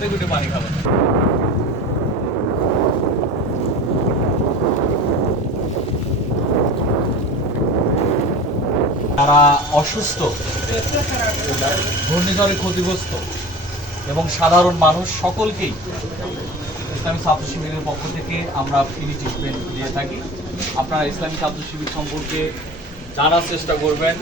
থেকে উঠে পানি খাবেন তারা অসুস্থ, ঘূর্ণিঝড়ে ক্ষতিগ্রস্ত এবং সাধারণ মানুষ সকলকেই ইসলামী ছাত্র শিবিরের পক্ষ থেকে আমরা ফ্রি ট্রিটমেন্ট দিয়ে থাকি। আপনারা ইসলামী ছাত্র শিবির সম্পর্কে জানার চেষ্টা করবেন।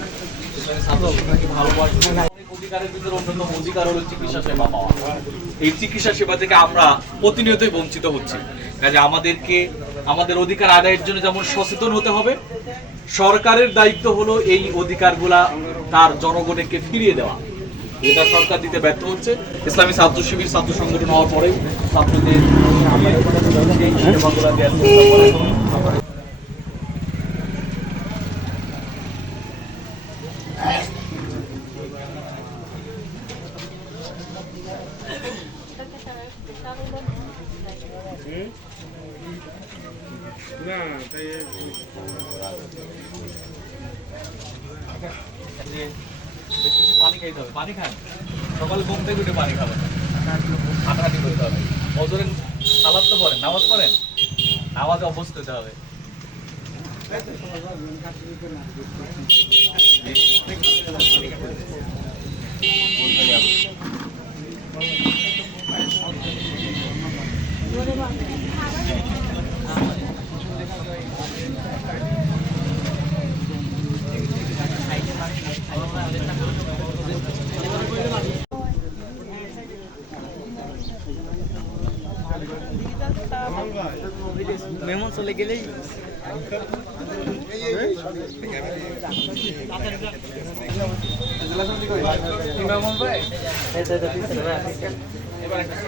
সচেতন হতে হবে, সরকারের দায়িত্ব হলো এই অধিকারগুলা তার জনগণকে ফিরিয়ে দেওয়া। যেটা সরকার দিতে ব্যর্থ হচ্ছে। ইসলামী ছাত্র শিবির ছাত্র সংগঠন হওয়ার পরেই ছাত্রদের না খাইতে হবে পানি খান সকালে ঘুম থেকে উঠে পানি খাবেন হাঁটাহাঁটি করতে হবে অজরের সালাদ তো পড়েন নামাজ পড়েন নামাজে অভ্যস্ত হতে হবে মেহমান চলে গেলেই ইমাম ভাই? এবার একটা